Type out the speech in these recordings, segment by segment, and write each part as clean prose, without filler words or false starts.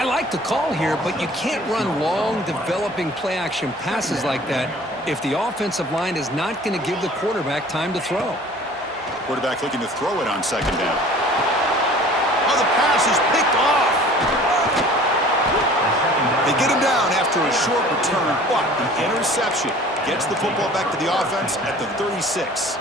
I like the call here, but you can't run long, developing play-action passes like that if the offensive line is not going to give the quarterback time to throw. Quarterback looking to throw it on second down. Oh, the pass is picked off. They get him down after a short return, but the interception gets the football back to the offense at the 36.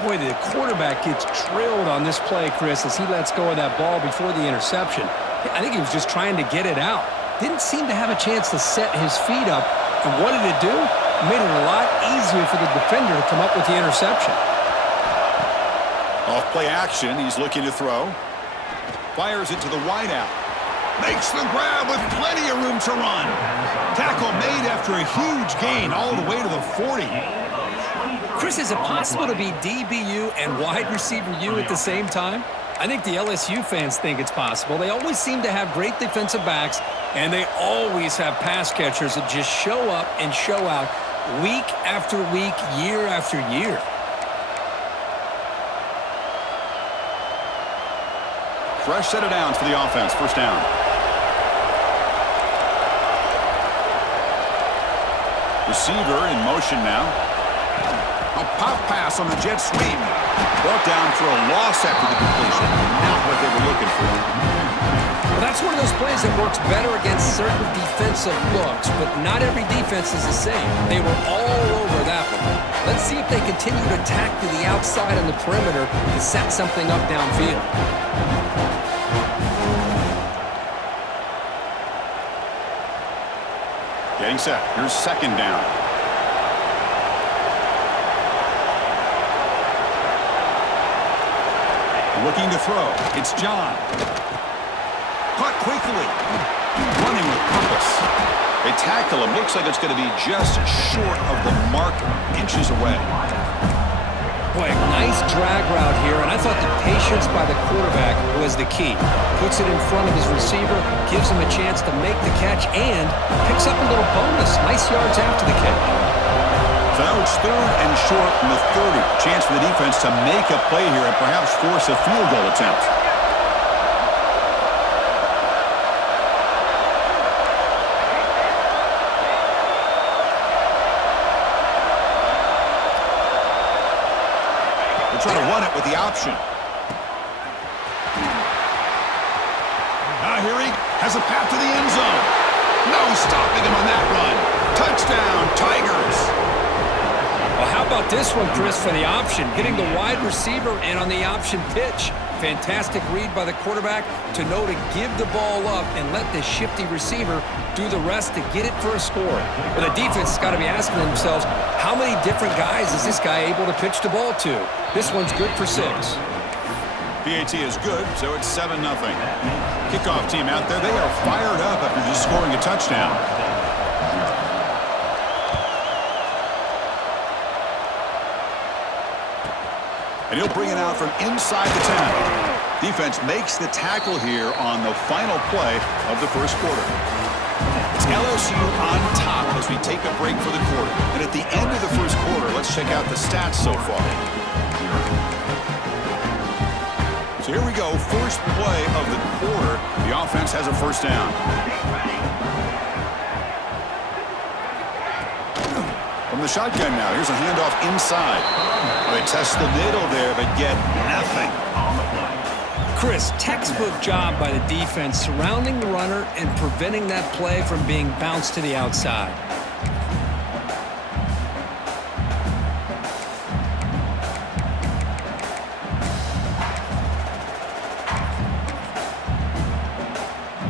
Boy, the quarterback gets drilled on this play, Chris, as he lets go of that ball before the interception. I think he was just trying to get it out. Didn't seem to have a chance to set his feet up. And what did it do? It made it a lot easier for the defender to come up with the interception. Off play action, he's looking to throw. Fires it to the wideout. Makes the grab with plenty of room to run. Tackle made after a huge gain all the way to the 40. Chris, is it possible to be DBU and wide receiver U at the same time? I think the LSU fans think it's possible. They always seem to have great defensive backs, and they always have pass catchers that just show up and show out week after week, year after year. Fresh set of downs for the offense. First down. Receiver in motion now. A pop pass on the jet sweep. Brought down for a loss after the completion. Not what they were looking for. Well, that's one of those plays that works better against certain defensive looks, but not every defense is the same. They were all over that one. Let's see if they continue to attack to the outside on the perimeter to set something up downfield. Getting set. Here's second down. Looking to throw. It's John. Caught quickly. Running with purpose. They tackle him. Looks like it's going to be just short of the marker. Inches away. Boy, nice drag route here, and I thought the patience by the quarterback was the key. Puts it in front of his receiver, gives him a chance to make the catch, and picks up a little bonus. Nice yards after the catch. So now it's third and short from the 30. Chance for the defense to make a play here and perhaps force a field goal attempt. They're trying to run it with the option. Now here he has a path to the end zone. No stopping him on that run. Touchdown, Tigers. Well, how about this one, Chris, for the option? Getting the wide receiver in on the option pitch. Fantastic read by the quarterback to know to give the ball up and let the shifty receiver do the rest to get it for a score. Well, the defense has got to be asking themselves, how many different guys is this guy able to pitch the ball to? This one's good for 6. PAT is good, so it's 7-0. Kickoff team out there, they are fired up after just scoring a touchdown. And he'll bring it out from inside the 10. Defense makes the tackle here on the final play of the first quarter. It's LSU on top as we take a break for the quarter. And at the end of the first quarter, let's check out the stats so far. So here we go, first play of the quarter. The offense has a first down. From the shotgun now, here's a handoff inside. They test the middle there, but get nothing on the play. Chris, textbook job by the defense surrounding the runner and preventing that play from being bounced to the outside.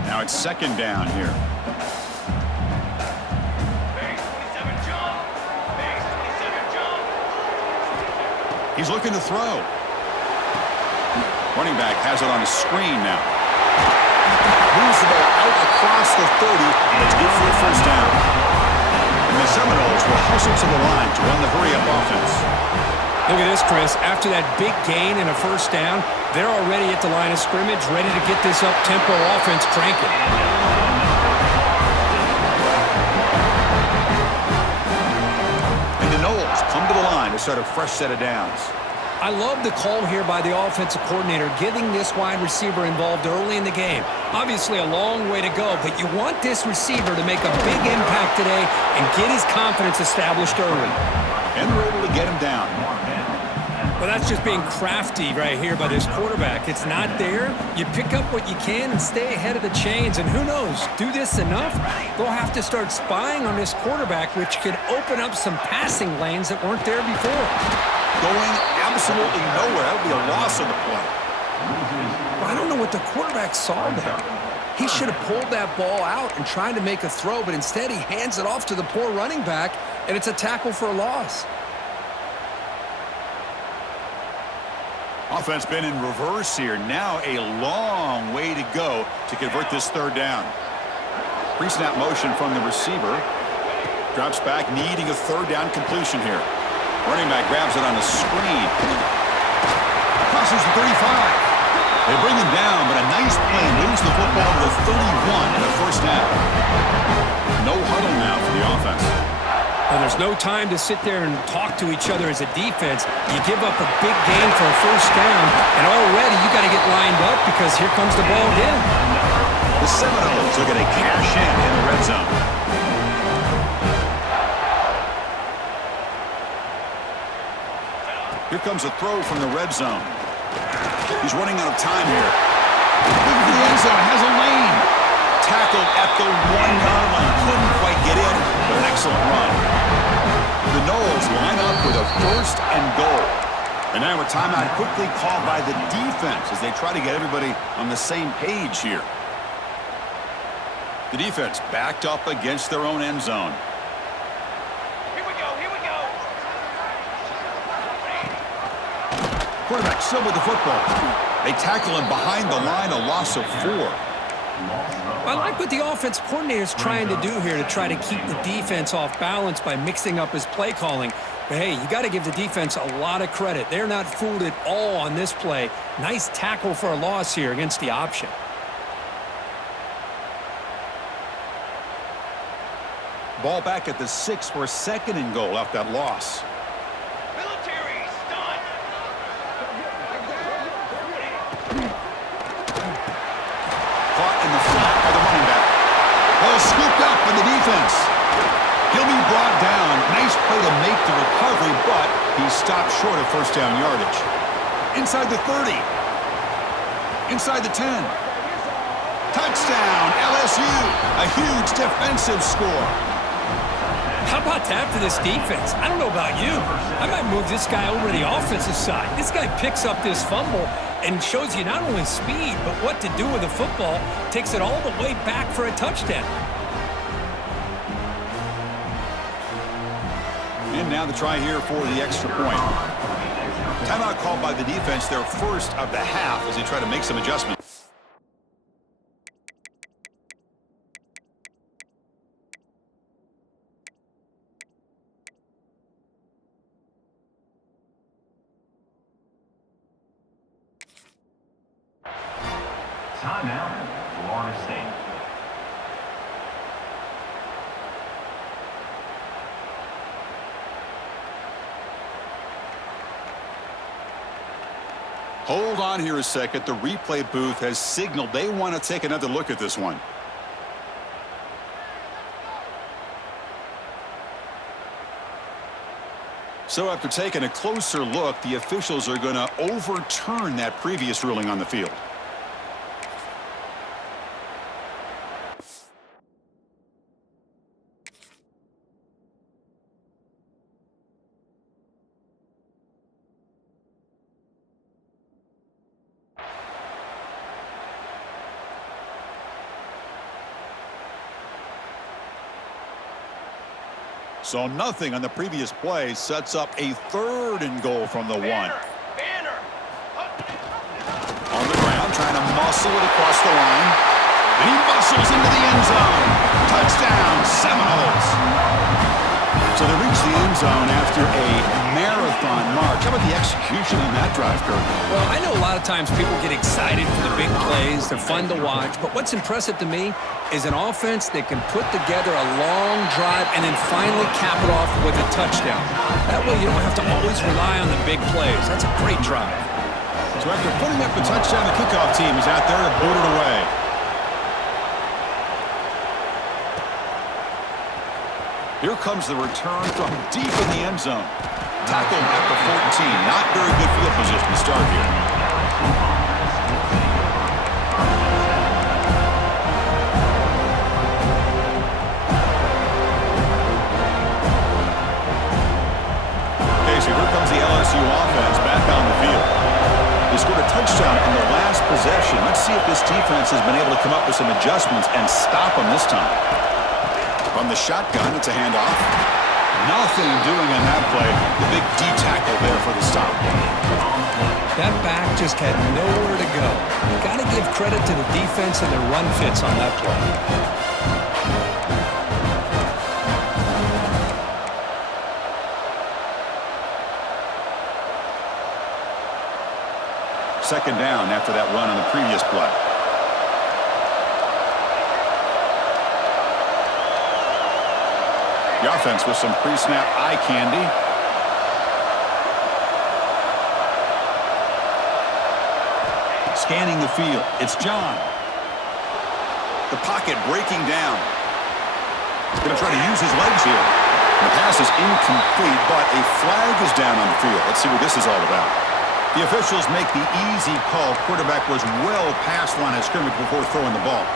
Now it's second down here. He's looking to throw. Running back has it on a screen now. Moves the ball out across the 30. That's good for a first down. And the Seminoles will hustle to the line to run the hurry-up offense. Look at this, Chris. After that big gain and a first down, they're already at the line of scrimmage, ready to get this up-tempo offense cranking. And the Noles come to the line to start a fresh set of downs. I love the call here by the offensive coordinator, getting this wide receiver involved early in the game. Obviously a long way to go, but you want this receiver to make a big impact today and get his confidence established early. And they're able to get him down. Well, that's just being crafty right here by this quarterback. It's not there. You pick up what you can and stay ahead of the chains. And who knows, do this enough, they'll have to start spying on this quarterback, which could open up some passing lanes that weren't there before. Going absolutely nowhere. That would be a loss of the play. Well, I don't know what the quarterback saw there. He should have pulled that ball out and tried to make a throw, but instead he hands it off to the poor running back, and it's a tackle for a loss. Offense been in reverse here. Now a long way to go to convert this third down. Pre-snap motion from the receiver. Drops back, needing a third down completion here. Running back grabs it on the screen. Crosses the 35. They bring him down, but a nice play. Moves the football to the 31 in the first down. No huddle now for the offense. Well, there's no time to sit there and talk to each other as a defense. You give up a big gain for a first down, and already you got to get lined up because here comes the ball again. The Seminoles are going to cash in the red zone. Here comes a throw from the red zone. He's running out of time here. Looking for the end zone, has a lane. Tackled at the 1-yard line. Couldn't quite get in, but an excellent run. The Noles line up with a first and goal. And now a timeout quickly called by the defense as they try to get everybody on the same page here. The defense backed up against their own end zone. Here we go, here we go. Quarterback still with the football. They tackle him behind the line, a loss of 4. I like what the offense coordinator is trying to do here to try to keep the defense off balance by mixing up his play calling. But hey, you got to give the defense a lot of credit. They're not fooled at all on this play. Nice tackle for a loss here against the option. Ball back at the 6 for a second and goal off that loss. Military stunt. Caught in the flat by the running back. Ball scooped up by the defense. He'll be brought down. Nice play to make the recovery, but he stopped short of first down yardage. Inside the 30. Inside the 10. Touchdown, LSU. A huge defensive score. How about that for this defense? I don't know about you. I might move this guy over to the offensive side. This guy picks up this fumble and shows you not only speed, but what to do with the football. Takes it all the way back for a touchdown. And now the try here for the extra point. Timeout called by the defense, their first of the half as they try to make some adjustments. Timeout, Florida State. Hold on here a second. The replay booth has signaled they want to take another look at this one. So after taking a closer look, the officials are going to overturn that previous ruling on the field. So nothing on the previous play sets up a third and goal from the 1. Banner. On the ground, trying to muscle it across the line. And he muscles into the end zone. Touchdown, Seminoles. So they reach the end zone after a marathon march. How about the execution on that drive, Kurt? Well, I know a lot of times people get excited for the big plays. They're fun to watch. But what's impressive to me is an offense that can put together a long drive and then finally cap it off with a touchdown. That way you don't have to always rely on the big plays. That's a great drive. So after putting up the touchdown, the kickoff team is out there to boot it away. Here comes the return from deep in the end zone. Tackled at the 14. Not very good field position to start here. Okay, so here comes the LSU offense back on the field. They scored a touchdown in the last possession. Let's see if this defense has been able to come up with some adjustments and stop them this time. From the shotgun, it's a handoff. Nothing doing on that play. The big D tackle there for the stop. That back just had nowhere to go. Got to give credit to the defense and their run fits on that play. Second down after that run on the previous play. The offense with some pre-snap eye candy. Scanning the field. It's John. The pocket breaking down. Going to try to use his legs here. The pass is incomplete, but a flag is down on the field. Let's see what this is all about. The officials make the easy call. Quarterback was well past line of scrimmage before throwing the ball.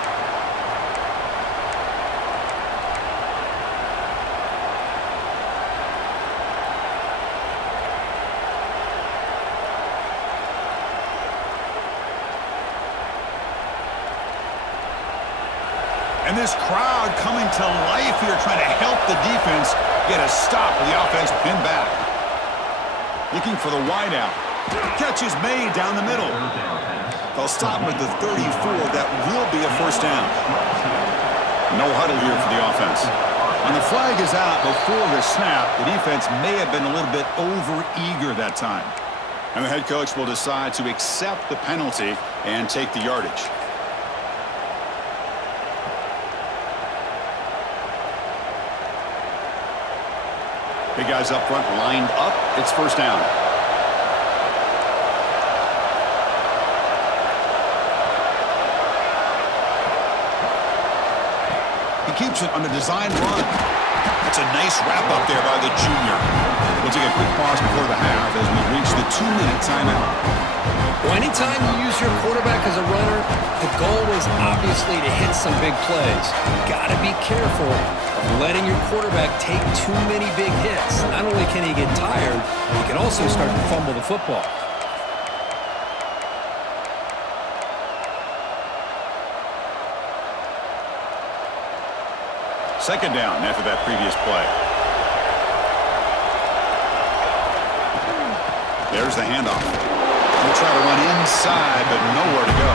And this crowd coming to life here, trying to help the defense get a stop with the offense pinned back. Looking for the wideout. Catch is made down the middle. They'll stop him at the 34. That will be a first down. No huddle here for the offense. And the flag is out before the snap. The defense may have been a little bit over-eager that time. And the head coach will decide to accept the penalty and take the yardage. Big guys up front lined up. It's first down. He keeps it on the design run. That's a nice wrap up there by the junior. We'll take a quick pause before the half as we reach the 2-minute timeout. Well, anytime you use your quarterback as a runner, the goal is obviously to hit some big plays. You've got to be careful of letting your quarterback take too many big hits. Not only can he get tired, he can also start to fumble the football. Second down after that previous play. There's the handoff. He'll try to run inside, but nowhere to go.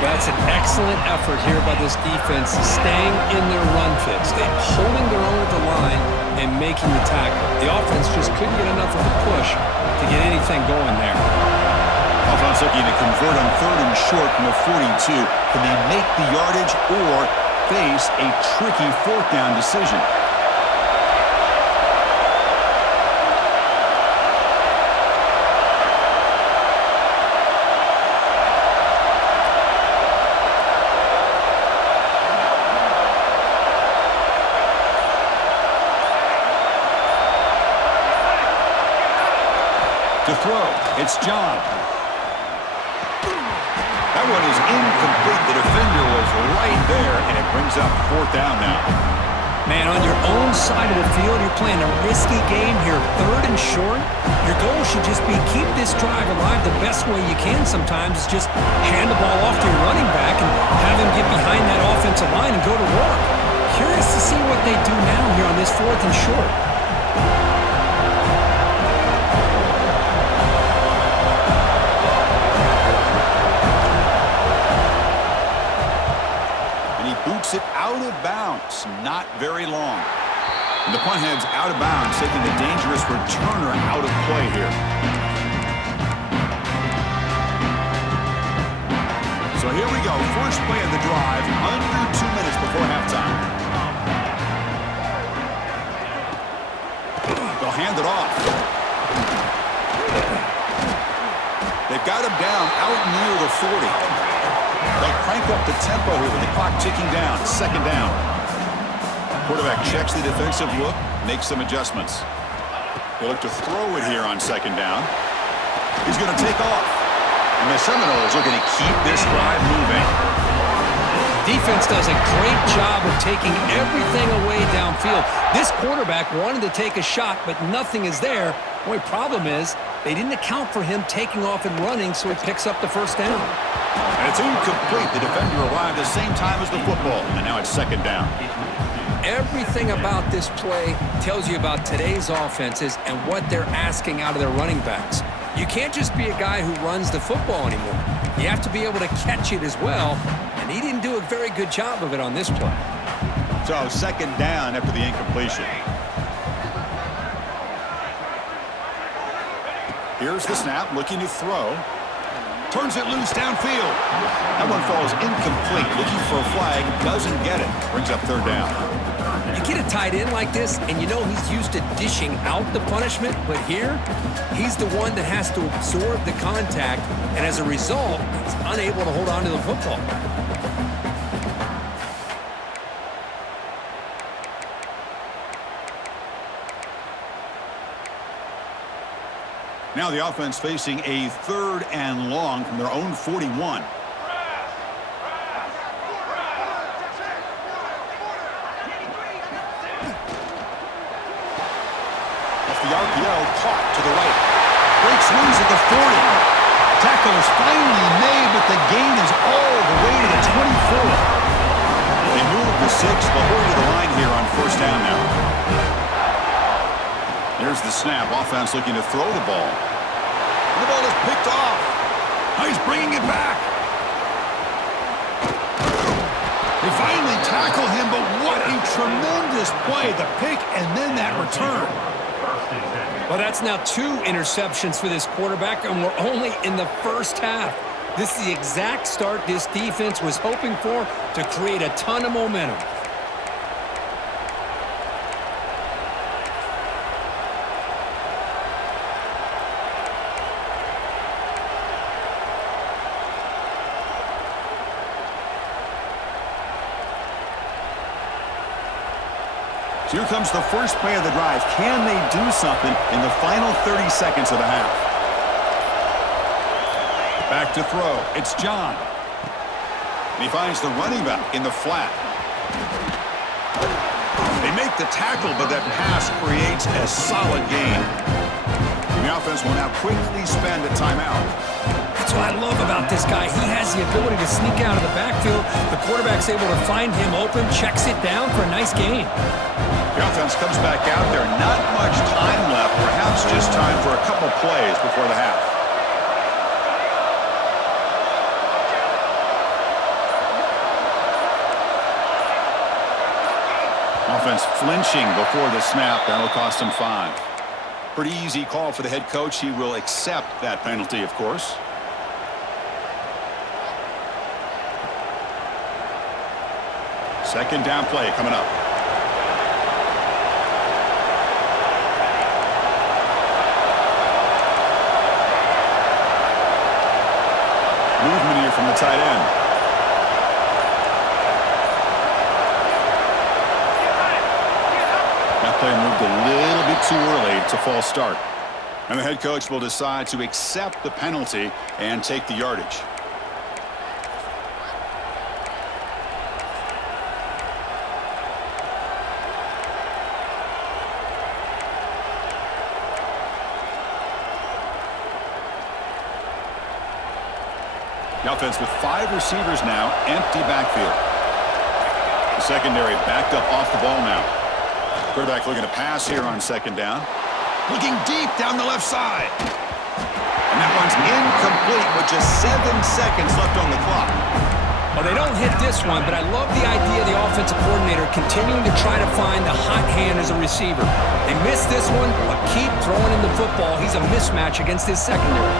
That's an excellent effort here by this defense, staying in their run fits, holding their own at the line and making the tackle. The offense just couldn't get enough of a push to get anything going there. Offense looking to convert on 3rd and short from the 42. Can they make the yardage or face a tricky 4th down decision? To throw, it's John. That one is incomplete. The defender was right there, and it brings up 4th down now. Man, on your own side of the field, you're playing a risky game here, 3rd and short. Your goal should just be keep this drive alive the best way you can sometimes is just hand the ball off to your running back and have him get behind that offensive line and go to work. Curious to see what they do now here on this 4th and short. Boots it out of bounds. Not very long. And the punt heads out of bounds, taking the dangerous returner out of play here. So here we go. First play of the drive, under 2 minutes before halftime. They'll hand it off. They've got him down out near the 40. They'll crank up the tempo here with the clock ticking down. Second down. Quarterback checks the defensive look, makes some adjustments. They look to throw it here on second down. He's going to take off. And the Seminoles are going to keep this drive moving. Defense does a great job of taking everything away downfield. This quarterback wanted to take a shot, but nothing is there. The only problem is they didn't account for him taking off and running, so he picks up the first down. And it's incomplete. The defender arrived the same time as the football, and now it's second down. Everything about this play tells you about today's offenses and what they're asking out of their running backs. You can't just be a guy who runs the football anymore. You have to be able to catch it as well, and he didn't do a very good job of it on this play. So second down after the incompletion. Here's the snap, looking to throw. Turns it loose downfield. That one falls incomplete. Looking for a flag, doesn't get it. Brings up third down. You get a tight end like this, and you know he's used to dishing out the punishment, but here, he's the one that has to absorb the contact, and as a result, he's unable to hold on to the football. Now the offense facing a third and long from their own 41. The RPO caught to the right. Breaks loose at the 40. Tackle is finally made, but the gain is all the way to the 24. They move the 6. They'll hurry to the line here on first down now. There's the snap. Offense looking to throw the ball. The ball is picked off. Now he's bringing it back. They finally tackle him, but what a tremendous play. The pick and then that return. Well, that's now 2 interceptions for this quarterback, and we're only in the first half. This is the exact start this defense was hoping for to create a ton of momentum. Here comes the first play of the drive. Can they do something in the final 30 seconds of the half? Back to throw. It's John. And he finds the running back in the flat. They make the tackle, but that pass creates a solid gain. The offense will now quickly spend a timeout. That's what I love about this guy. He has the ability to sneak out of the backfield. The quarterback's able to find him open, checks it down for a nice gain. The offense comes back out there. Not much time left. Perhaps just time for a couple plays before the half. Offense flinching before the snap. That'll cost him 5. Pretty easy call for the head coach. He will accept that penalty, of course. Second down play coming up. Movement here from the tight end. That play moved a little bit too early. It's a false start. And the head coach will decide to accept the penalty and take the yardage. The offense with 5 receivers now, empty backfield. The secondary backed up off the ball now. Quarterback looking to pass here on second down. Looking deep down the left side. And that one's incomplete with just 7 seconds left on the clock. Well, they don't hit this one, but I love the idea of the offensive coordinator continuing to try to find the hot hand as a receiver. They missed this one, but keep throwing him the football. He's a mismatch against his secondary.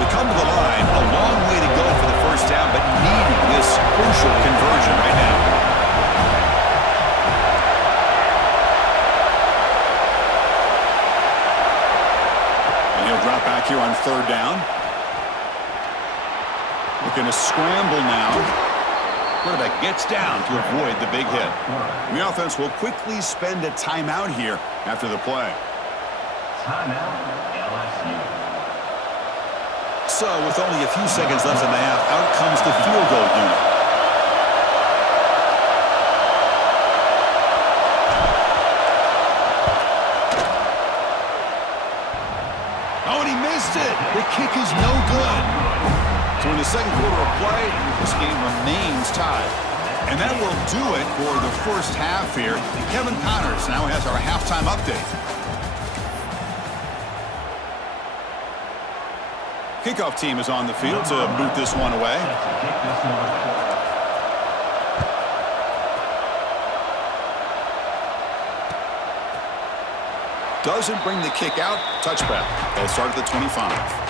They come to the line, a long way to go for the first down, but needing this crucial conversion right now. And he'll drop back here on third down. Looking to scramble now. Quarterback gets down to avoid the big hit. And the offense will quickly spend a timeout here after the play. Timeout, LSU. So, with only a few seconds left in the half, out comes the field goal unit. Oh, and he missed it. The kick is no good. So in the second quarter of play, this game remains tied. And that will do it for the first half here. Kevin Connors now has our halftime update. Kickoff team is on the field to boot this one away. Doesn't bring the kick out. Touchback. They'll start at the 25.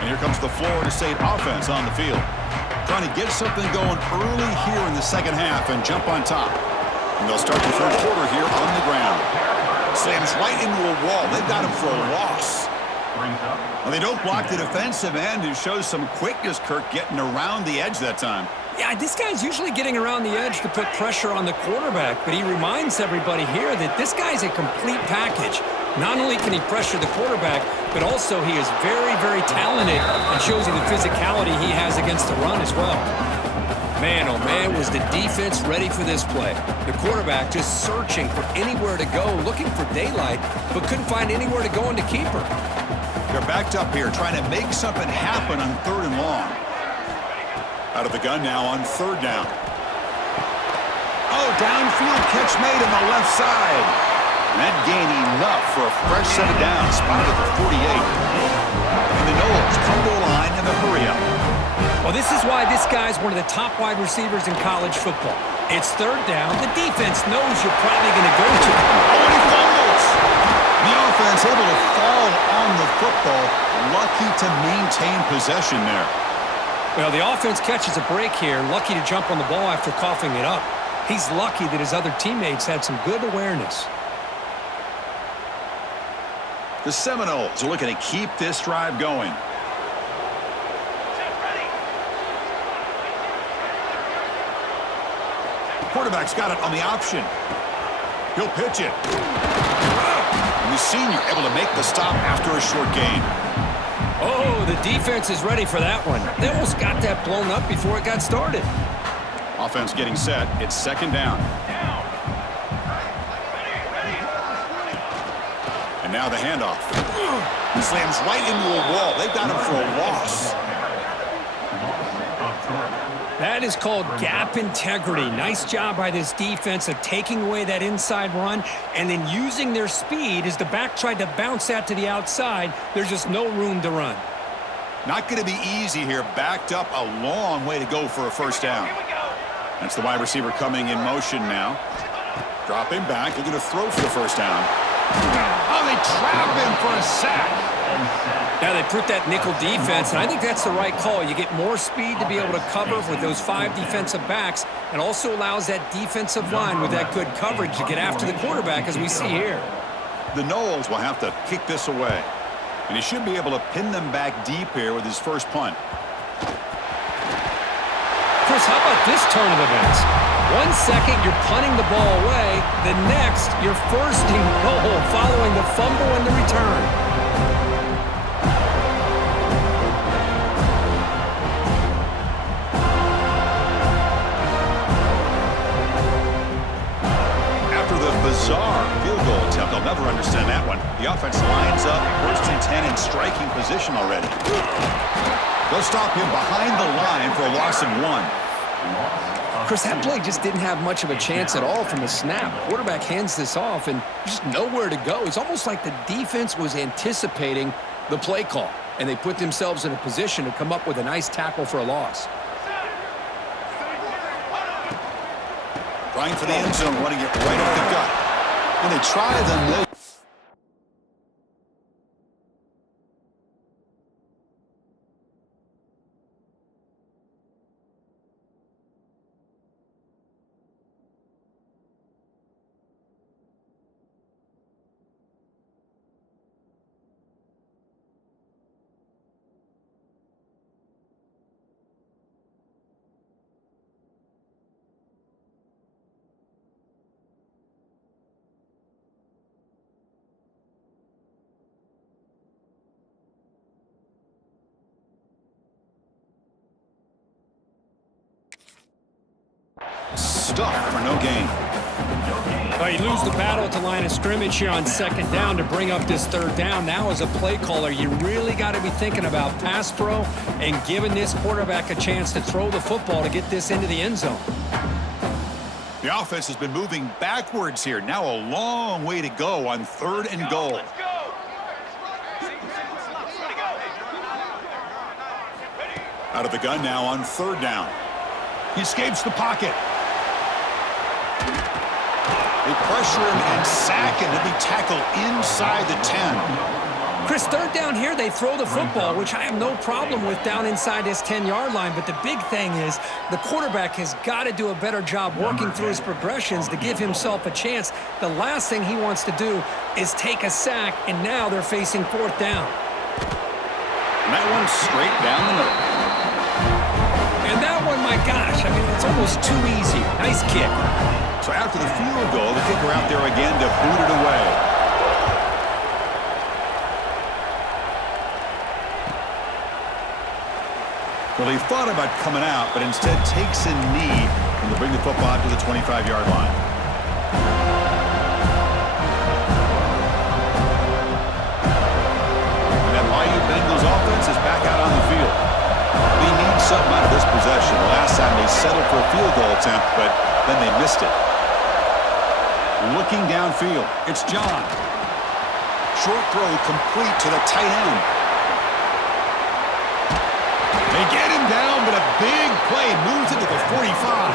And here comes the Florida State offense on the field. Trying to get something going early here in the second half and jump on top. And they'll start the third quarter here on the ground. Slams right into a wall. They've got him for a loss. Well, they don't block the defensive end, who shows some quickness, Kirk, getting around the edge that time. Yeah, this guy's usually getting around the edge to put pressure on the quarterback, but he reminds everybody here that this guy's a complete package. Not only can he pressure the quarterback, but also he is very, very talented and shows you the physicality he has against the run as well. Man, oh man, was the defense ready for this play. The quarterback just searching for anywhere to go, looking for daylight, but couldn't find anywhere to go in the keeper. They're backed up here, trying to make something happen on third and long. Out of the gun now on third down. Oh, downfield catch made on the left side. And that gained enough for a fresh set of downs, spotted at the 48. And the Noles come to the line in the hurry up. Well, this is why this guy's one of the top wide receivers in college football. It's third down. The defense knows you're probably going to go to him. Oh, and he fumbles. The offense able to fall on the football. Lucky to maintain possession there. Well, the offense catches a break here. Lucky to jump on the ball after coughing it up. He's lucky that his other teammates had some good awareness. The Seminoles are looking to keep this drive going. Quarterback's got it on the option. He'll pitch it. And the senior able to make the stop after a short gain. Oh, the defense is ready for that one. They almost got that blown up before it got started. Offense getting set. It's second down. And now the handoff. He slams right into a wall. They've got him for a loss. That is called gap integrity. Nice job by this defense of taking away that inside run and then using their speed as the back tried to bounce that to the outside. There's just no room to run. Not going to be easy here. Backed up a long way to go for a first down. That's the wide receiver coming in motion now. Drop him back. They're going to throw for the first down. Oh, they trap him for a sack. Now they put that nickel defense, and I think that's the right call. You get more speed to be able to cover with those 5 defensive backs, and also allows that defensive line with that good coverage to get after the quarterback, as we see here. The Noles will have to kick this away, and he should be able to pin them back deep here with his first punt. Chris, how about this turn of events? 1 second, you're punting the ball away. The next, you're first and goal following the fumble and the return. Bizarre field goal attempt. I'll never understand that one. The offense lines up, first and 10 in striking position already. They'll stop him behind the line for a loss of 1. Chris, that play just didn't have much of a chance at all from the snap. Quarterback hands this off and just nowhere to go. It's almost like the defense was anticipating the play call. and they put themselves in a position to come up with a nice tackle for a loss. Trying for the end zone, running it right up the gut. When they try them, stuffed for no gain. Well, you lose the battle at the line of scrimmage here on second down to bring up this third down. Now as a play caller, you really got to be thinking about pass pro and giving this quarterback a chance to throw the football to get this into the end zone. The offense has been moving backwards here. Now a long way to go on 3rd and goal. Let's go. Out of the gun now on 3rd down. He escapes the pocket. They pressure him and sack him. He'll be tackled inside the 10. Chris, third down here, they throw the football, which I have no problem with down inside this 10-yard line. But the big thing is the quarterback has got to do a better job working through his progressions to give himself a chance. The last thing he wants to do is take a sack, and now they're facing 4th down. And that one's straight down the middle. And that one, my gosh, I mean, it's almost too easy. Nice kick. So after the field goal, the kicker out there again to boot it away. Well, he thought about coming out, but instead takes a knee and will bring the football out to the 25-yard line. And that Bayou Bengals offense is back out on the field. They need something out of this possession. The last time they settled for a field goal attempt, but then they missed it. Looking downfield, it's John. Short throw complete to the tight end. They get him down, but a big play moves into the 45.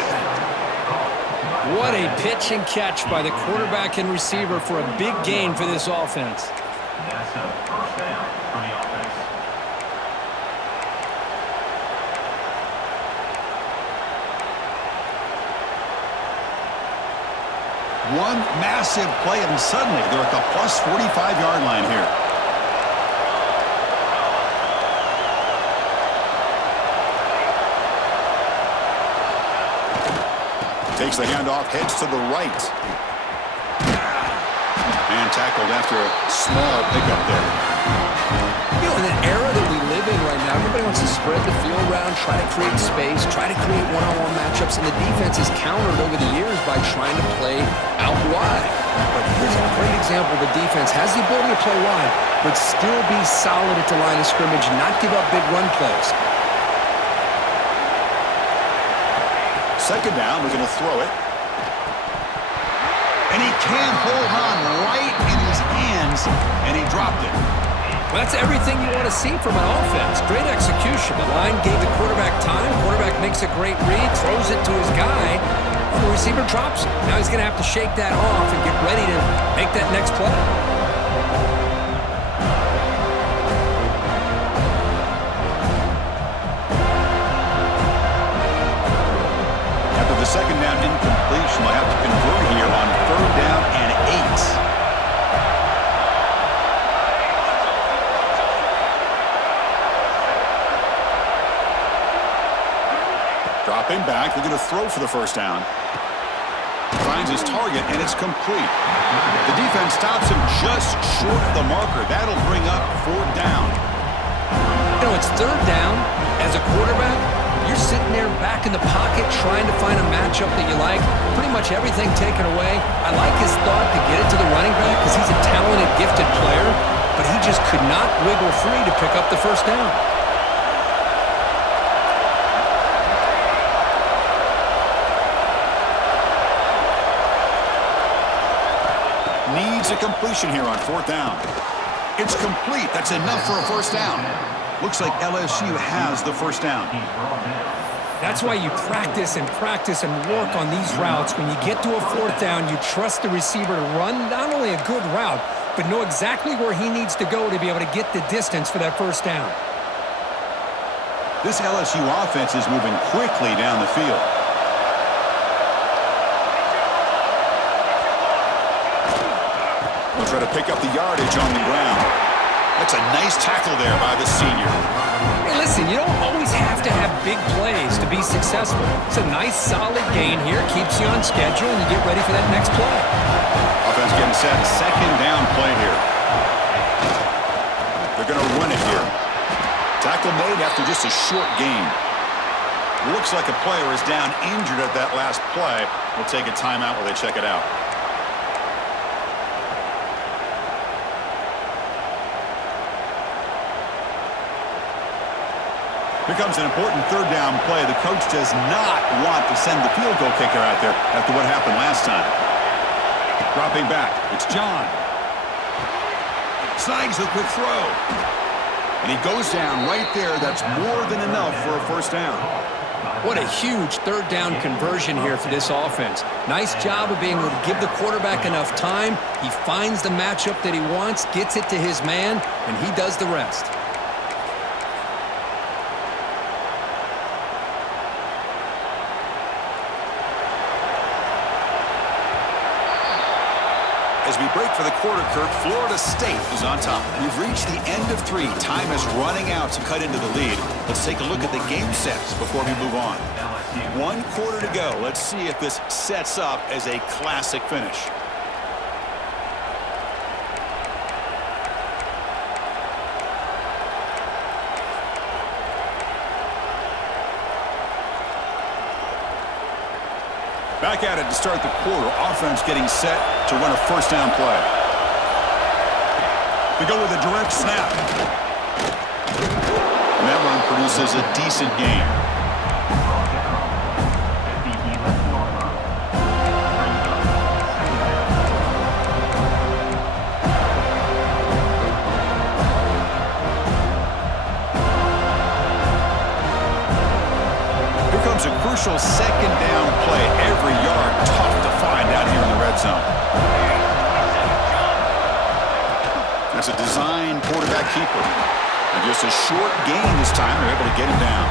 What a pitch and catch by the quarterback and receiver for a big gain for this offense. That's a first down for the offense. One massive play, and suddenly they're at the plus 45-yard line here. Takes the handoff, heads to the right. And tackled after a small pickup there. You know, in an era that we live in right now, everybody wants to spread the field around, try to create space, try to create one-on-one matchups, and the defense is countered over the years by trying to play out wide. But here's a great example. The defense has the ability to play wide, but still be solid at the line of scrimmage, not give up big run plays. Second down, we're going to throw it. And he can't hold on right in his hands, and he dropped it. Well, that's everything you want to see from an offense. Great execution. The line gave the quarterback time. Quarterback makes a great read, throws it to his guy. The receiver drops it. Now he's going to have to shake that off and get ready to make that next play. After the second down incompletion, they'll have to convert here on 3rd down and 8. Dropping back, they're going to throw for the first down. Finds his target, and it's complete. The defense stops him just short of the marker. That'll bring up 4th down. You know, it's 3rd down. As a quarterback, you're sitting there back in the pocket trying to find a matchup that you like. Pretty much everything taken away. I like his thought to get it to the running back because he's a talented, gifted player, but he just could not wiggle free to pick up the first down. Needs a completion here on 4th down. It's complete. That's enough for a first down. Looks like LSU has the first down. That's why you practice and work on these routes. When you get to a fourth down, you trust the receiver to run not only a good route, but know exactly where he needs to go to be able to get the distance for that first down. This LSU offense is moving quickly down the field. We'll try to pick up the yardage on the ground. That's a nice tackle there by the senior. Hey, listen, you don't always have to have big plays to be successful. It's a nice, solid gain here. Keeps you on schedule, and you get ready for that next play. Offense getting set. Second down play here. They're going to run it here. Tackle made after just a short gain. Looks like a player is down injured at that last play. We'll take a timeout while they check it out. Here comes an important third down play. The coach does not want to send the field goal kicker out there after what happened last time. Dropping back, it's John. Snags the quick throw. And he goes down right there. That's more than enough for a first down. What a huge third down conversion here for this offense. Nice job of being able to give the quarterback enough time. He finds the matchup that he wants, gets it to his man, and he does the rest. As we break for the quarter, Kirk, Florida State is on top. We've reached the end of 3. Time is running out to cut into the lead. Let's take a look at the game sets before we move on. 1 quarter to go. Let's see if this sets up as a classic finish. Back at it to start the quarter. Offense getting set to run a first down play. They go with a direct snap. And that run produces a decent gain. A crucial second down play. Every yard tough to find out here in the red zone. That's a design quarterback keeper. And just a short gain this time. They're able to get him down.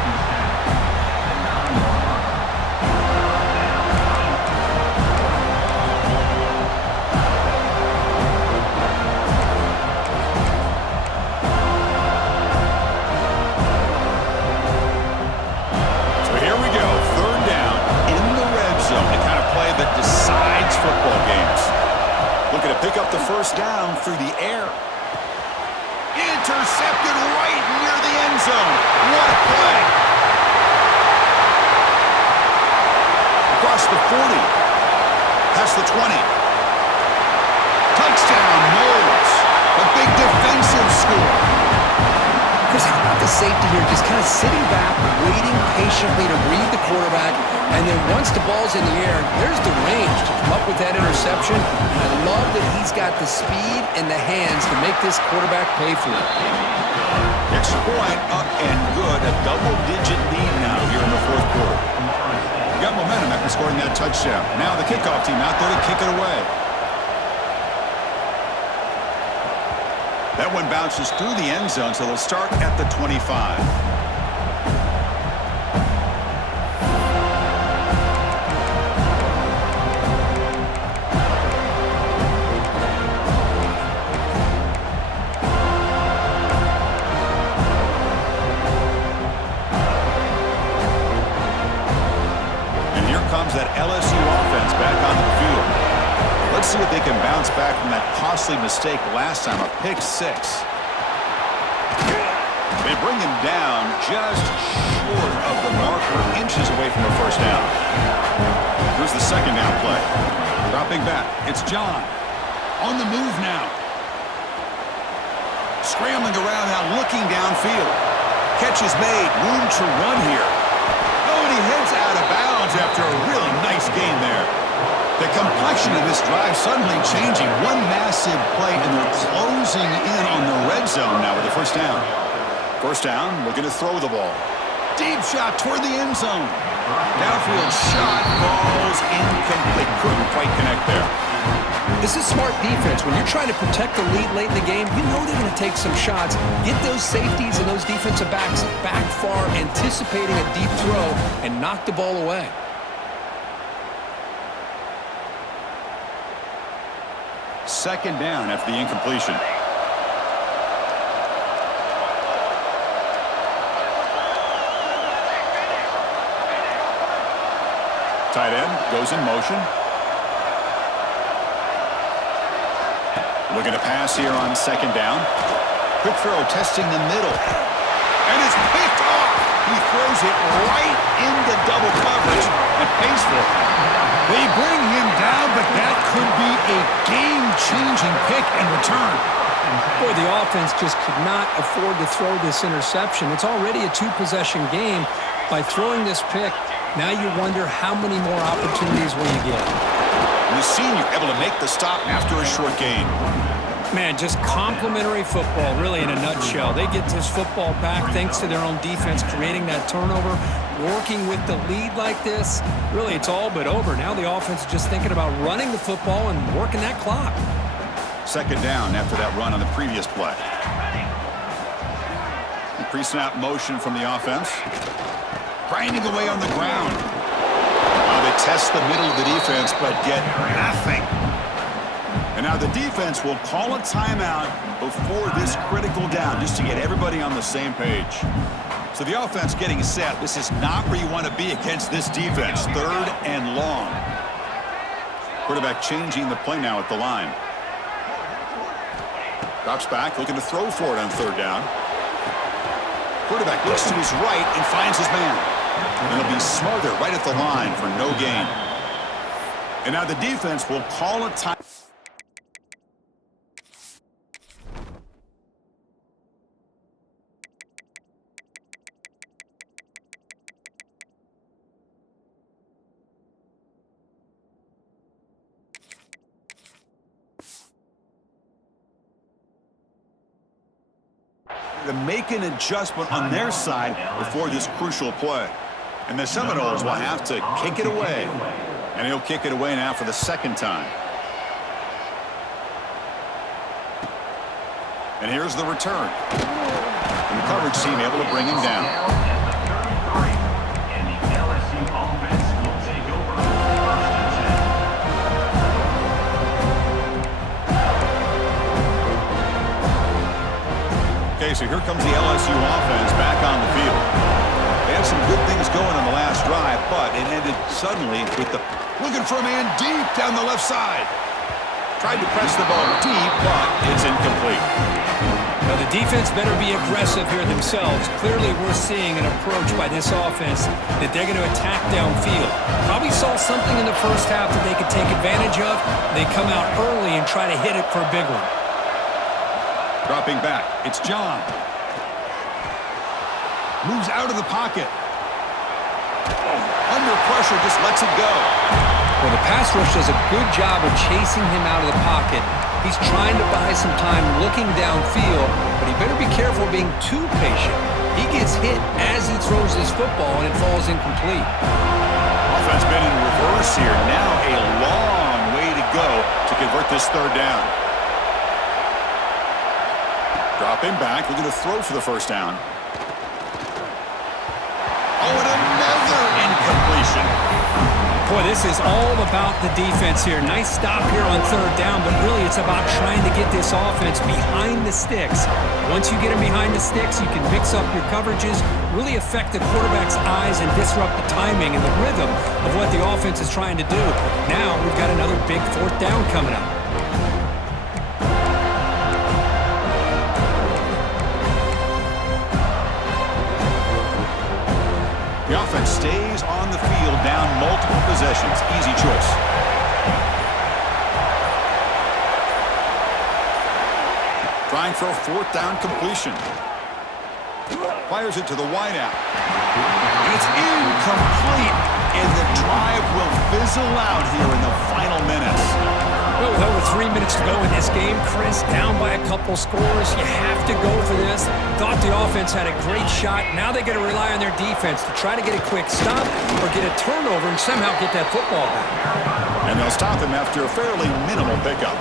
Pick up the first down through the air. Intercepted right near the end zone. What a play. Across the 40. Past the 20. Touchdown, Knowles. A big defensive score. Chris, how about the safety here? Just kind of sitting back, waiting patiently to read the quarterback, and then once the ball's in the air, there's the range to come up with that interception. And I love that he's got the speed and the hands to make this quarterback pay for it. Extra point up and good. A double-digit lead now here in the fourth quarter. Got momentum after scoring that touchdown. Now the kickoff team out there to kick it away. That one bounces through the end zone, so they'll start at the 25. And here comes that LSU offense back onto the field. Let's see if they can bounce back from that costly mistake last time, a pick 6. They bring him down just short of the marker, inches away from a first down. Here's the second down play. Dropping back, it's John. On the move now. Scrambling around now, looking downfield. Catch is made, room to run here. Oh, and he heads out of bounds after a really nice gain there. The complexion of this drive suddenly changing. One massive play, and they're closing in on the red zone now with the first down. First down, looking to throw the ball. Deep shot toward the end zone. Downfield shot falls incomplete. Couldn't quite connect there. This is smart defense. When you're trying to protect the lead late in the game, you know they're going to take some shots. Get those safeties and those defensive backs back far, anticipating a deep throw, and knock the ball away. Second down after the incompletion. Tight end goes in motion. Looking to pass here on second down. Quick throw, testing the middle. And it's picked off. He throws it right into double coverage and pays for it. They bring him down, but that could be a game-changing pick and return. Boy, the offense just could not afford to throw this interception. It's already a two-possession game. By throwing this pick, now you wonder how many more opportunities will you get. And the senior able to make the stop after a short gain. Man, just complimentary football, really, in a nutshell. They get this football back thanks to their own defense, creating that turnover, working with the lead like this. Really, it's all but over. Now the offense is just thinking about running the football and working that clock. Second down after that run on the previous play. Pre-snap motion from the offense. Grinding away on the ground. Now they test the middle of the defense, but get nothing. And now the defense will call a timeout before this critical down, just to get everybody on the same page. So the offense getting set. This is not where you want to be against this defense. Third and long. Quarterback changing the play now at the line. Drops back, looking to throw for it on third down. Quarterback looks to his right and finds his man. And he'll be smarter right at the line for no gain. And now the defense will call a time. To make an adjustment on their side before this crucial play. And the Seminoles will have to kick it away. And he'll kick it away now for the second time. And here's the return. And the coverage team able to bring him down. And the LSU offense will take over. First and 10. Okay, so here comes the LSU offense back on the field. They had some good things going on the last drive, but it ended suddenly with the looking for a man deep down the left side. Tried to press the ball deep, but it's incomplete. Now the defense better be aggressive here themselves. Clearly we're seeing an approach by this offense that they're going to attack downfield. Probably saw something in the first half that they could take advantage of. They come out early and try to hit it for a big one. Dropping back, it's John. Moves out of the pocket. Under pressure, just lets it go. Well, the pass rush does a good job of chasing him out of the pocket. He's trying to buy some time looking downfield, but he better be careful being too patient. He gets hit as he throws this football, and it falls incomplete. Offense been in reverse here. Now a long way to go to convert this third down. Dropping back, looking to throw for the first down. Oh, and another incompletion. Boy, this is all about the defense here. Nice stop here on third down, but really it's about trying to get this offense behind the sticks. Once you get them behind the sticks, you can mix up your coverages, really affect the quarterback's eyes and disrupt the timing and the rhythm of what the offense is trying to do. Now we've got another big fourth down coming up. The offense stays on the field, down multiple possessions. Easy choice. Trying for a fourth down completion. Fires it to the wideout. And it's incomplete. and the drive will fizzle out here in the final minutes. Well, with over 3 minutes to go in this game, Chris, down by a couple scores, you have to go for this. Thought the offense had a great shot. Now they got to rely on their defense to try to get a quick stop or get a turnover and somehow get that football back. And they'll stop him after a fairly minimal pickup.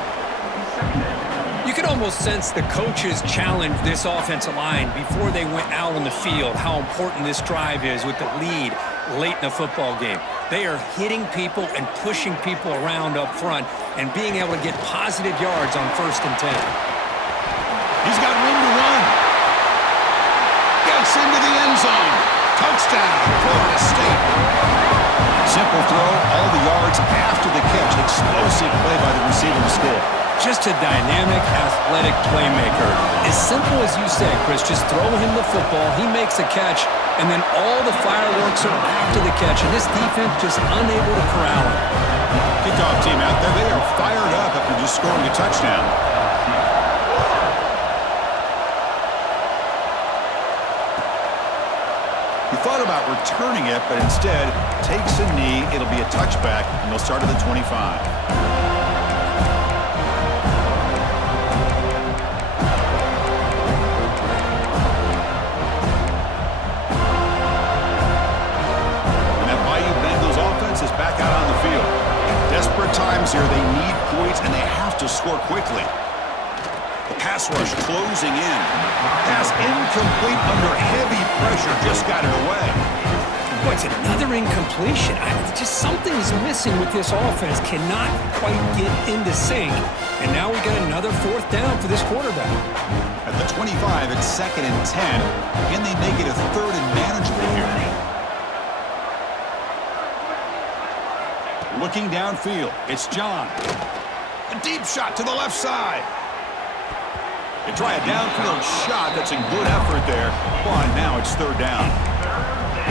You could almost sense the coaches challenged this offensive line before they went out on the field, how important this drive is with the lead late in the football game. They are hitting people and pushing people around up front and being able to get positive yards on 1st and 10. He's got room to run. Gets into the end zone. Touchdown, Florida State. Simple throw, all the yards after the catch. Explosive play by the receiver to score. Just a dynamic, athletic playmaker. As simple as you said, Chris, just throw him the football, he makes a catch, and then all the fireworks are after the catch, and this defense just unable to corral him. Kickoff team out there, they are fired up after just scoring a touchdown. He thought about returning it, but instead takes a knee. It'll be a touchback, and they'll start at the 25. Is back out on the field. Desperate times here. They need points, and they have to score quickly. The pass rush closing in. Pass incomplete under heavy pressure. Just got it away. Boy, it's another incompletion. Just something's missing with this offense. Cannot quite get into sync. And now we got another 4th down for this quarterback. At the 25, it's 2nd and 10. Can they make it a 3rd and manageable here? Looking downfield, it's John. A deep shot to the left side. They try a downfield shot. That's a good effort there. But now it's 3rd down.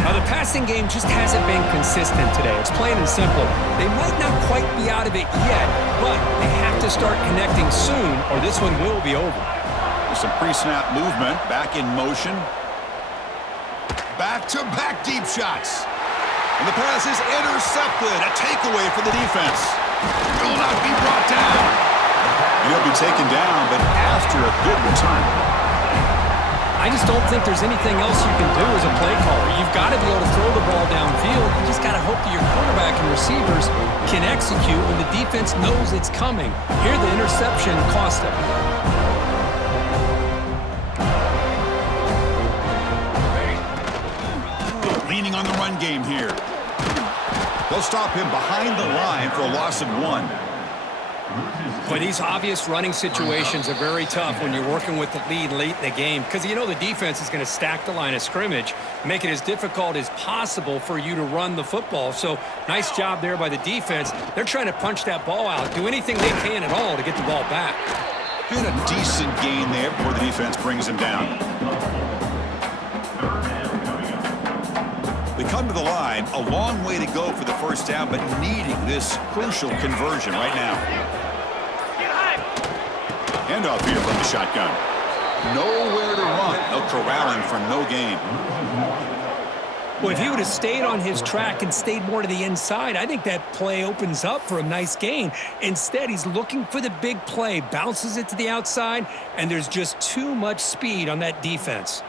Now, the passing game just hasn't been consistent today. It's plain and simple. They might not quite be out of it yet, but they have to start connecting soon, or this one will be over. There's some pre-snap movement. Back in motion. Back-to-back deep shots. And the pass is intercepted. A takeaway for the defense. Will not be brought down. He'll be taken down, but after a good return. I just don't think there's anything else you can do as a play caller. You've got to be able to throw the ball downfield. You just got to hope that your quarterback and receivers can execute when the defense knows it's coming. Here, the interception cost them. Leaning on the run game here. They'll stop him behind the line for a loss of 1. But these obvious running situations are very tough when you're working with the lead late in the game because you know the defense is going to stack the line of scrimmage, make it as difficult as possible for you to run the football. So nice job there by the defense. They're trying to punch that ball out, do anything they can at all to get the ball back. Been a decent gain there before the defense brings him down. They come to the line, a long way to go for the 1st down, but needing this crucial conversion right now. Handoff here from the shotgun. Nowhere to run. They'll corral him for no gain. Well, if he would have stayed on his track and stayed more to the inside, I think that play opens up for a nice gain. Instead, he's looking for the big play, bounces it to the outside, and there's just too much speed on that defense.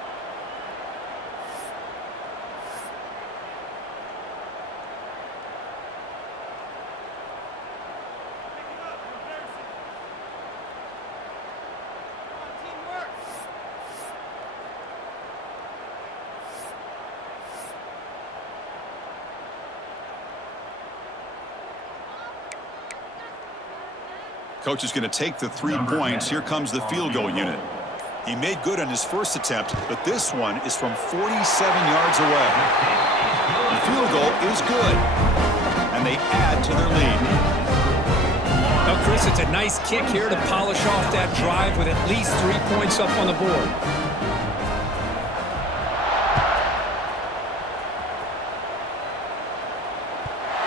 Coach is going to take the 3 points. Here comes the field goal unit. He made good on his first attempt, but this one is from 47 yards away. The field goal is good, and they add to their lead. Now, Chris, it's a nice kick here to polish off that drive with at least 3 points up on the board.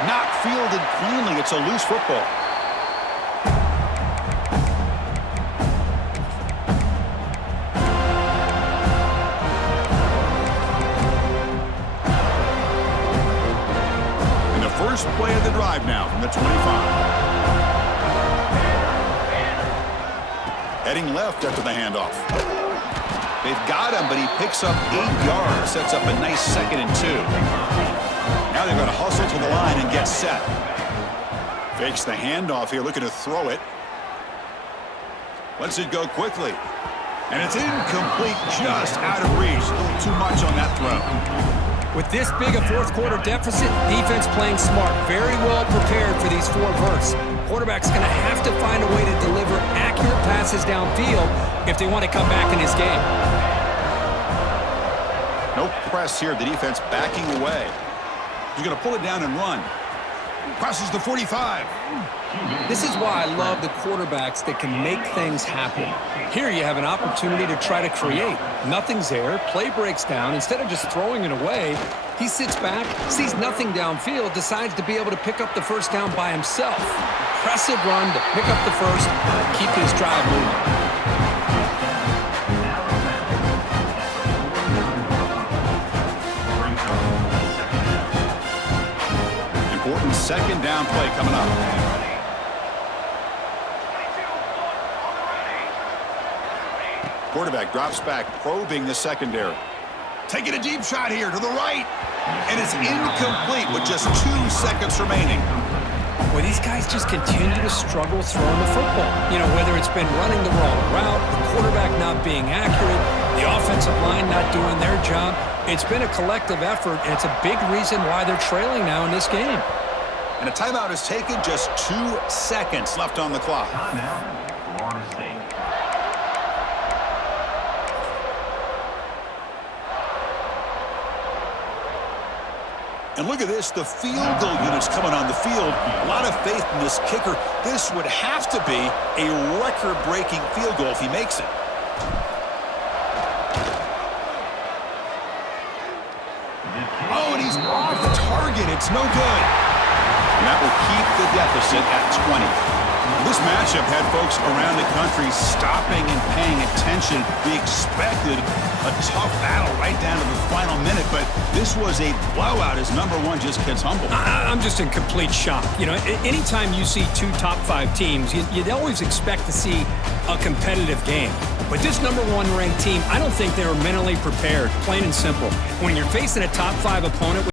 Not fielded cleanly. It's a loose football. First play of the drive now from the 25. Heading left after the handoff. They've got him, but he picks up 8 yards, sets up a nice 2nd and 2. Now they're going to hustle to the line and get set. Fakes the handoff here, looking to throw it. Lets it go quickly. And it's incomplete, just out of reach. A little too much on that throw. With this big a fourth-quarter deficit, defense playing smart, very well prepared for these 4 verts. Quarterback's going to have to find a way to deliver accurate passes downfield if they want to come back in this game. No press here. The defense backing away. He's going to pull it down and run. Crosses the 45. This is why I love the quarterbacks that can make things happen. Here you have an opportunity to try to create. Nothing's there. Play breaks down. Instead of just throwing it away, he sits back, sees nothing downfield, decides to be able to pick up the first down by himself. Impressive run to pick up the first, keep this drive moving. Important second down play coming up. Quarterback drops back, probing the secondary. Taking a deep shot here to the right. And it's incomplete with just 2 seconds remaining. Well, these guys just continue to struggle throwing the football. You know, whether it's been running the wrong route, the quarterback not being accurate, the offensive line not doing their job. It's been a collective effort, and it's a big reason why they're trailing now in this game. And a timeout is taken, just 2 seconds left on the clock. Timeout, Florida State. And look at this, the field goal units coming on the field. A lot of faith in this kicker. This would have to be a record-breaking field goal if he makes it. Oh, and he's off target. It's no good. And that will keep the deficit at 20. This matchup had folks around the country stopping and paying attention. We expected a tough battle right down to the final minute, but this was a blowout as number 1 just gets humbled. I'm just in complete shock. You know, anytime you see 2 top 5 teams, you'd always expect to see a competitive game. But this number 1 ranked team, I don't think they were mentally prepared, plain and simple. When you're facing a top 5 opponent